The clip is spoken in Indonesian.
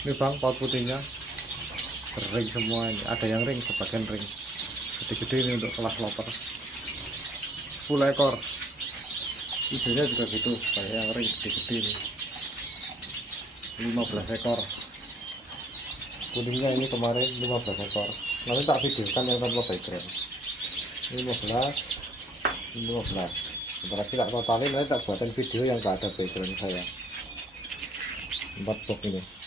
Ini bang, paut putihnya ring semua ini. Ada yang ring, sebagian ring. Gede-gede ini untuk kelas loper. 10 ekor. Hijaunya juga gitu, kayak yang ring gede-gede ini. 15 ekor. Kuningnya ini kemarin 15 ekor. Nanti tak videokan yang tanpa background. 15. Sebentar lagi tak totalin, nanti tak buatin video yang gak ada background saya. 4 box ini.